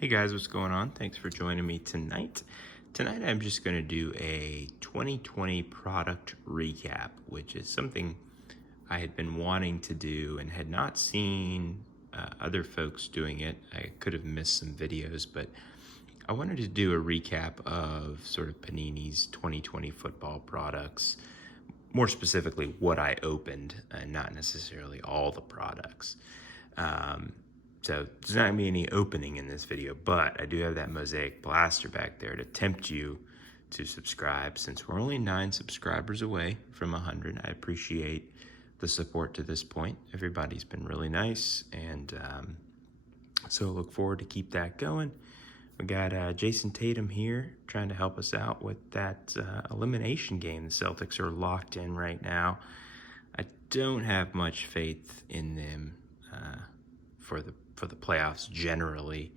Hey guys, what's going on? Thanks for joining me tonight. Tonight I'm just going to do a 2020 product recap, which is something I had been wanting to do and had not seen other folks doing it. I could have missed some videos, but I wanted to do a recap of sort of Panini's 2020 football products, more specifically what I opened and not necessarily all the products. So there's not gonna be any opening in this video, but I do have that Mosaic Blaster back there to tempt you to subscribe. Since we're only 9 subscribers away from 100, I appreciate the support to this point. Everybody's been really nice, and so look forward to keep that going. We got Jason Tatum here trying to help us out with that elimination game. The Celtics are locked in right now. I don't have much faith in them for the playoffs generally,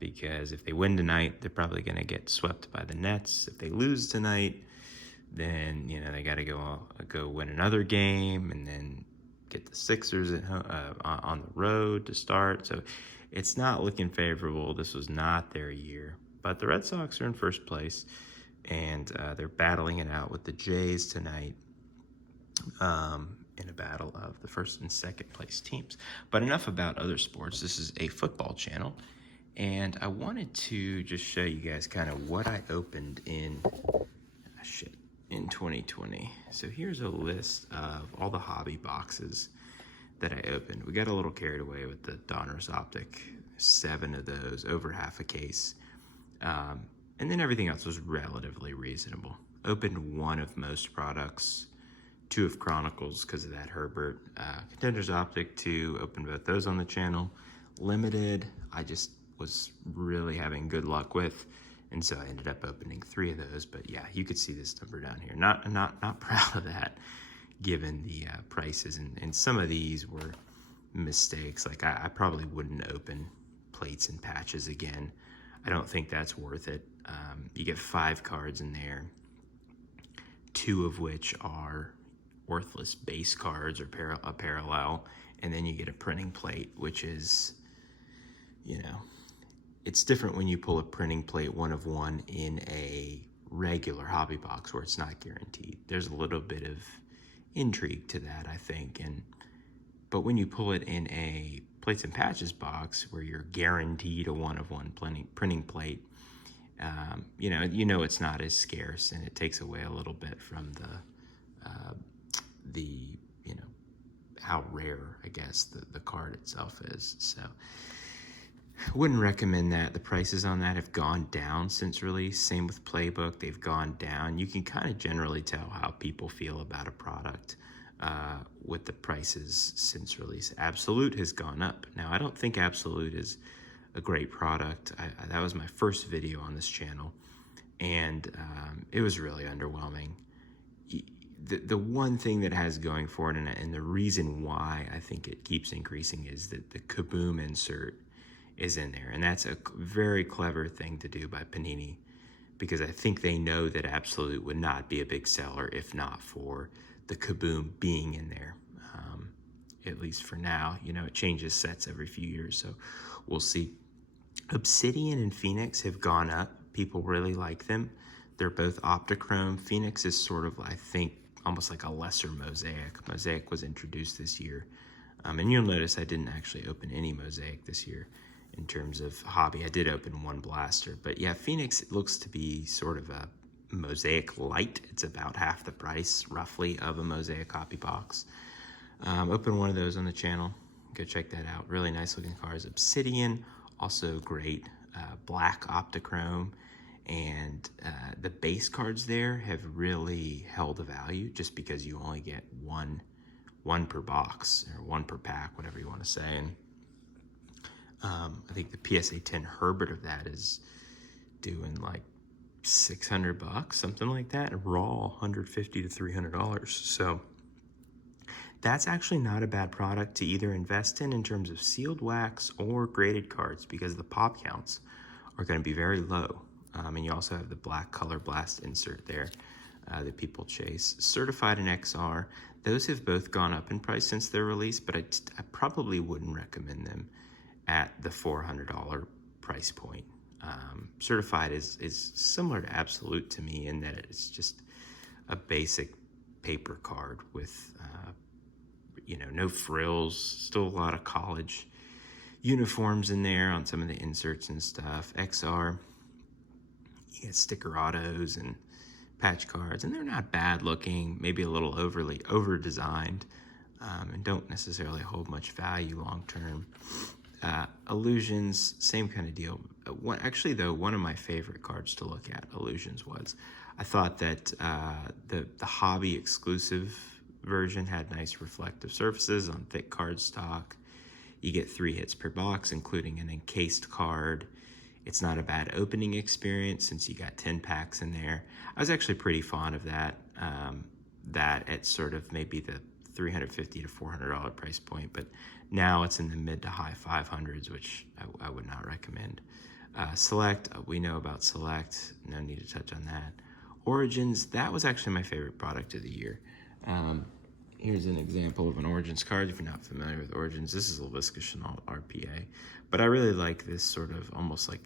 because if they win tonight, they're probably going to get swept by the Nets. If they lose tonight, then they got to go win another game and then get the Sixers at home, on the road to start. So it's not looking favorable. This was not their year. But the Red Sox are in first place, and they're battling it out with the Jays tonight. In a battle of the first and second place teams. But enough about other sports. This is a football channel, and I wanted to just show you guys kind of what I opened in 2020. So here's a list of all the hobby boxes that I opened. We got a little carried away with the Donruss Optic, 7 of those, over half a case. And then everything else was relatively reasonable. Opened 1 of most products, 2 of Chronicles because of that Herbert. Contenders Optic 2, opened both those on the channel. Limited, I just was really having good luck with, and so I ended up opening 3 of those. But yeah, you could see this number down here. Not proud of that, given the prices, and some of these were mistakes. Like I probably wouldn't open plates and patches again. I don't think that's worth it. You get 5 cards in there, 2 of which are worthless base cards or a parallel, and then you get a printing plate, which is, it's different when you pull a printing plate 1 of 1 in a regular hobby box where it's not guaranteed. There's a little bit of intrigue to that, I think, but when you pull it in a plates and patches box where you're guaranteed a 1 of 1 printing plate, it's not as scarce, and it takes away a little bit from the how rare, I guess, the card itself is. So I wouldn't recommend that. The prices on that have gone down since release. Same with Playbook, they've gone down. You can kind of generally tell how people feel about a product with the prices since release. Absolute has gone up. Now, I don't think Absolute is a great product. That was my first video on this channel, and it was really underwhelming. The one thing that has going for it, and the reason why I think it keeps increasing, is that the Kaboom insert is in there. And that's a very clever thing to do by Panini, because I think they know that Absolute would not be a big seller if not for the Kaboom being in there. At least for now. It changes sets every few years, so we'll see. Obsidian and Phoenix have gone up. People really like them. They're both Optichrome. Phoenix is sort of, I think, almost like a lesser Mosaic. Mosaic was introduced this year. And you'll notice I didn't actually open any Mosaic this year in terms of hobby. I did open 1 Blaster. But yeah, Phoenix looks to be sort of a Mosaic light. It's about half the price, roughly, of a Mosaic hobby box. Open 1 of those on the channel. Go check that out. Really nice looking cards. Obsidian, also great. Black Optichrome. And the base cards there have really held a value, just because you only get one per box, or 1 per pack, whatever you want to say. And I think the PSA 10 Herbert of that is doing like $600, something like that, and raw $150 to $300. So that's actually not a bad product to either invest in terms of sealed wax or graded cards, because the pop counts are going to be very low. And you also have the black Color Blast insert there that people chase. Certified and XR, those have both gone up in price since their release, but I probably wouldn't recommend them at the $400 price point. Certified is similar to Absolute to me in that it's just a basic paper card with, no frills, still a lot of college uniforms in there on some of the inserts and stuff. XR, you get sticker autos and patch cards, and they're not bad looking, maybe a little overly over-designed, and don't necessarily hold much value long term. Illusions, same kind of deal. Actually, though, one of my favorite cards to look at, Illusions, was I thought that the hobby exclusive version had nice reflective surfaces on thick cardstock. You get 3 hits per box, including an encased card. It's not a bad opening experience since you got 10 packs in there. I was actually pretty fond of that. That at sort of maybe the $350 to $400 price point, but now it's in the mid to high 500s, which I would not recommend. Select, we know about Select, no need to touch on that. Origins, that was actually my favorite product of the year. Here's an example of an Origins card. If you're not familiar with Origins, this is a LaVisca Chenault RPA. But I really like this sort of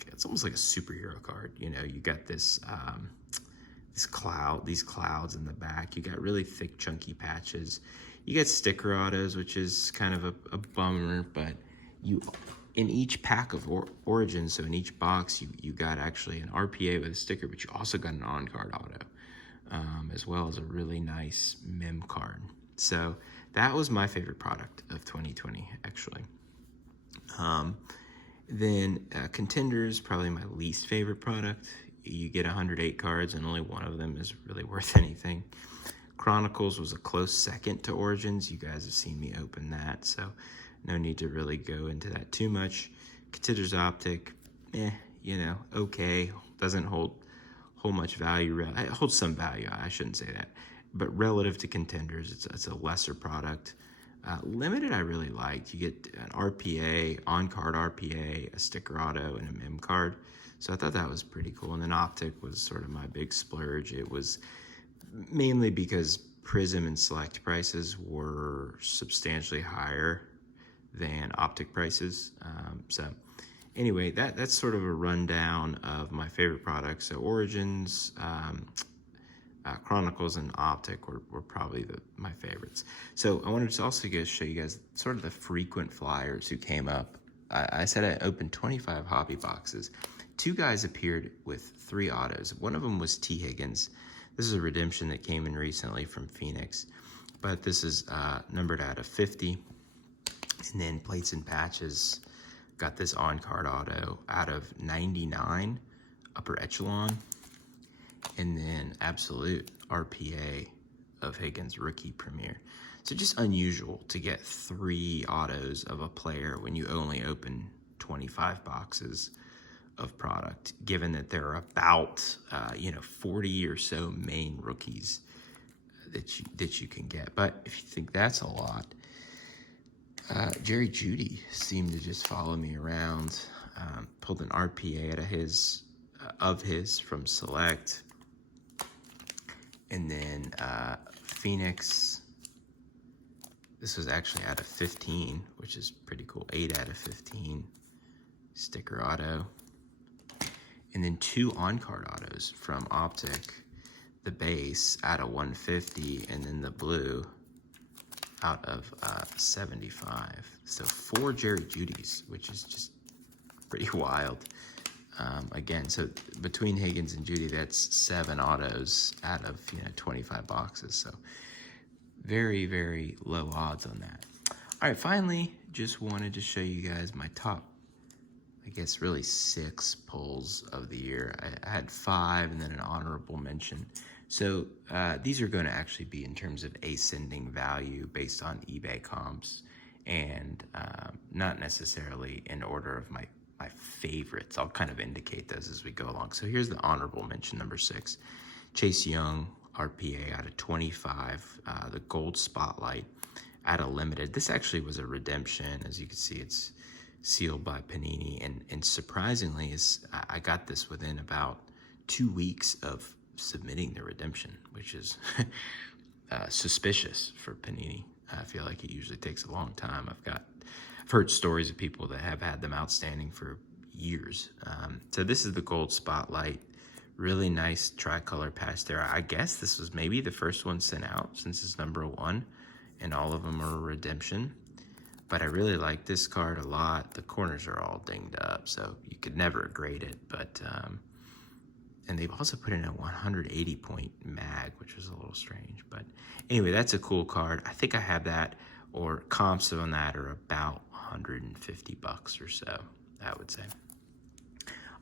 it's almost like a superhero card. You got this these clouds in the back. You got really thick, chunky patches. You get sticker autos, which is kind of a bummer, but in each pack of Origins, so in each box, you got actually an RPA with a sticker, but you also got an on-card auto, as well as a really nice mem card. So that was my favorite product of 2020, actually. Then Contenders, probably my least favorite product. You get 108 cards, and only one of them is really worth anything. Chronicles was a close second to Origins. You guys have seen me open that, so no need to really go into that too much. Contenders Optic, okay. Doesn't hold much value. It holds some value, I shouldn't say that. But relative to Contenders, it's a lesser product. Limited I really liked. You get an RPA, on-card RPA, a sticker auto, and a mem card. So I thought that was pretty cool. And then Optic was sort of my big splurge. It was mainly because Prism and Select prices were substantially higher than Optic prices. So anyway, that's sort of a rundown of my favorite products. So Origins, Chronicles, and Optic were probably my favorites. So I wanted to also show you guys sort of the frequent flyers who came up. I said I opened 25 hobby boxes. 2 guys appeared with 3 autos. One of them was T. Higgins. This is a redemption that came in recently from Phoenix, but this is numbered out of 50. And then Plates and Patches got this on-card auto out of 99, upper echelon. And then Absolute RPA of Higgins rookie premiere. So just unusual to get 3 autos of a player when you only open 25 boxes of product, given that there are about 40 or so main rookies that you can get. But if you think that's a lot, Jerry Jeudy seemed to just follow me around. Pulled an RPA out of his from Select. And then Phoenix, this was actually out of 15, which is pretty cool. 8 out of 15 sticker auto. And then 2 on-card autos from Optic, the base out of 150, and then the blue out of 75. So 4 Jerry Jeudy's, which is just pretty wild. Again, so between Higgins and Jeudy, that's 7 autos out of 25 boxes. So very, very low odds on that. All right, finally, just wanted to show you guys my top, I guess, really 6 pulls of the year. I had 5 and then an honorable mention. So these are going to actually be in terms of ascending value based on eBay comps, and not necessarily in order of my favorites. I'll kind of indicate those as we go along. So here's the honorable mention, number 6. Chase Young, RPA out of 25, the gold spotlight out of limited. This actually was a redemption. As you can see, it's sealed by Panini, and surprisingly, I got this within about 2 weeks of submitting the redemption, which is suspicious for Panini. I feel like it usually takes a long time. I've heard stories of people that have had them outstanding for years. So this is the gold spotlight. Really nice tricolor patch there. I guess this was maybe the first one sent out since it's #1, and all of them are a redemption. But I really like this card a lot. The corners are all dinged up, so you could never grade it. But and they've also put in a 180 point mag, which was a little strange. But anyway, that's a cool card. I think I have that, or comps on that are about 150 bucks or so, I would say.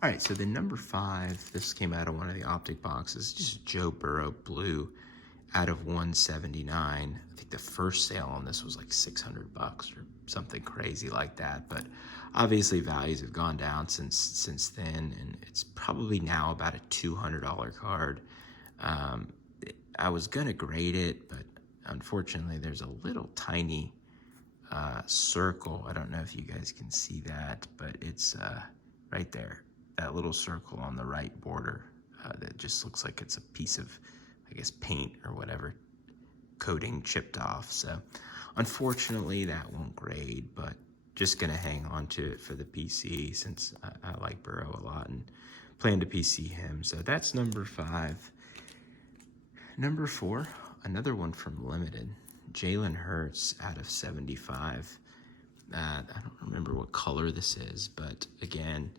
All right, so the #5, this came out of one of the Optic boxes, just Joe Burrow Blue out of 179. I think the first sale on this was like 600 bucks or something crazy like that. But obviously values have gone down since then, and it's probably now about a $200 card. I was gonna grade it, but unfortunately there's a little tiny circle. I don't know if you guys can see that, but it's right there. That little circle on the right border that just looks like it's a piece of, I guess, paint or whatever, coating chipped off. So unfortunately that won't grade, but just gonna hang on to it for the PC since I like Burrow a lot and plan to PC him. So that's #5. #4, another one from Limited, Jalen Hurts out of 75. I don't remember what color this is, but again,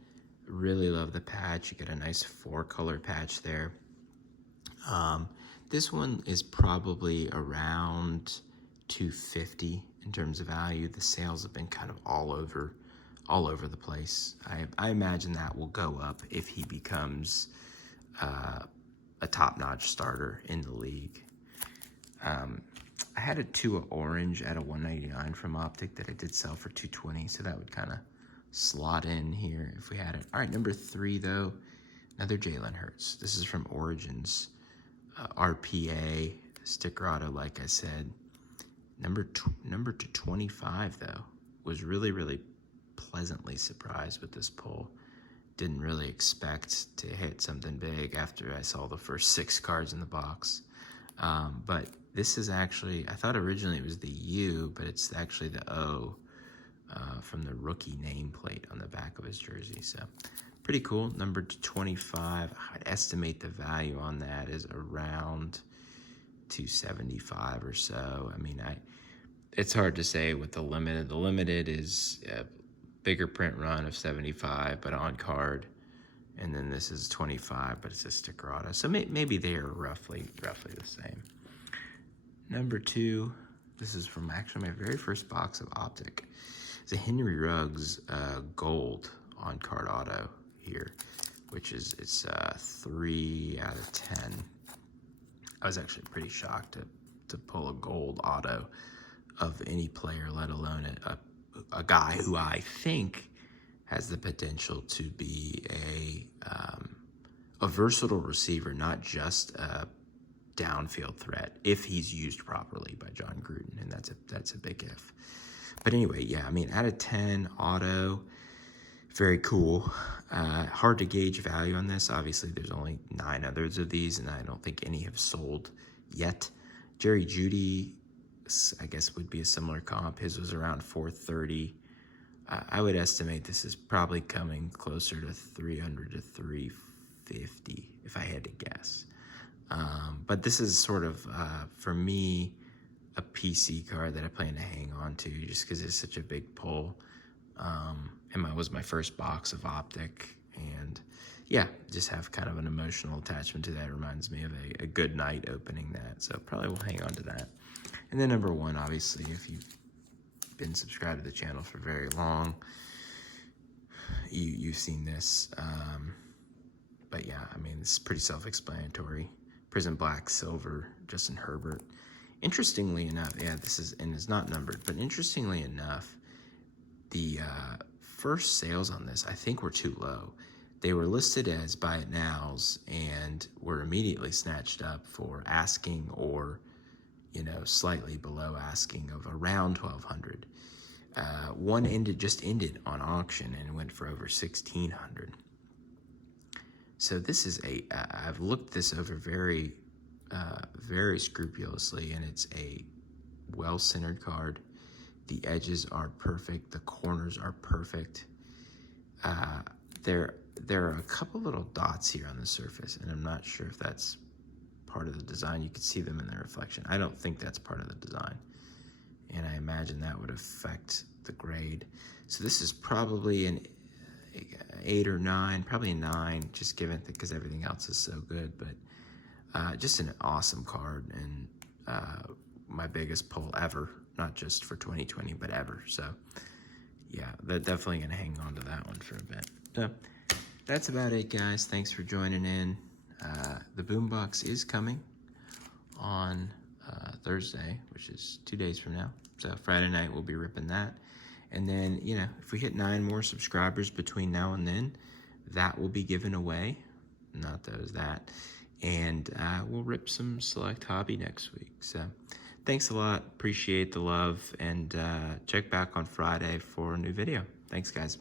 really love the patch. You get a nice 4-color patch there. This one is probably around 250 in terms of value. The sales have been kind of all over the place. I imagine that will go up if he becomes a top-notch starter in the league. I had a Tua Orange at a 199 from Optic that I did sell for 220, so that would kind of slot in here if we had it. All right, #3 though, another Jalen Hurts. This is from Origins. RPA sticker auto, like I said. Number 25 though, was really pleasantly surprised with this pull. Didn't really expect to hit something big after I saw the first 6 cards in the box. But this is actually, I thought originally it was the U, but it's actually the O from the rookie nameplate on the back of his jersey. So pretty cool. Number 25, I'd estimate the value on that is around 275 or so. I mean, it's hard to say with the Limited. The Limited is a bigger print run of 75, but on card. And then this is 25, but it's a sticker auto. So maybe they are roughly the same. #2, this is from actually my very first box of Optic. It's a Henry Ruggs gold on card auto here, which is, it's 3 out of 10. I was actually pretty shocked to pull a gold auto of any player, let alone a guy who I think has the potential to be a versatile receiver, not just a downfield threat, if he's used properly by John Gruden, and that's a big if. But anyway, yeah, I mean, out of 10, auto, very cool. Hard to gauge value on this. Obviously, there's only 9 others of these, and I don't think any have sold yet. Jerry Jeudy, I guess, would be a similar comp. His was around 430. I would estimate this is probably coming closer to 300 to 350 if I had to guess. But this is sort of, for me, a PC card that I plan to hang on to just because it's such a big pull. And was my first box of Optic. And yeah, just have kind of an emotional attachment to that. It reminds me of a good night opening that. So probably will hang on to that. And then #1, obviously, if you've been subscribed to the channel for very long, you've seen this. But yeah, I mean, it's pretty self-explanatory. Prism Black, Silver, Justin Herbert. Interestingly enough, yeah, this is, and it's not numbered, but interestingly enough, the first sales on this, I think, were too low. They were listed as buy it nows and were immediately snatched up for asking or, slightly below asking of around 1,200. One just ended on auction and went for over 1,600. So this is I've looked this over very, very scrupulously, and it's a well-centered card. The edges are perfect. The corners are perfect. there are a couple little dots here on the surface, and I'm not sure if that's part of the design. You can see them in the reflection. I don't think that's part of the design, and I imagine that would affect the grade. So this is probably an 8 or 9, probably a 9, just given because everything else is so good. But just an awesome card, and my biggest pull ever, not just for 2020, but ever. So yeah, they're definitely gonna hang on to that one for a bit. So that's about it, guys. Thanks for joining in. The boombox is coming on Thursday, which is 2 days from now. So Friday night we'll be ripping that. And then, you know, if we hit 9 more subscribers between now and then, that will be given away. Not that. And we'll rip some select hobby next week. So thanks a lot. Appreciate the love. And check back on Friday for a new video. Thanks, guys.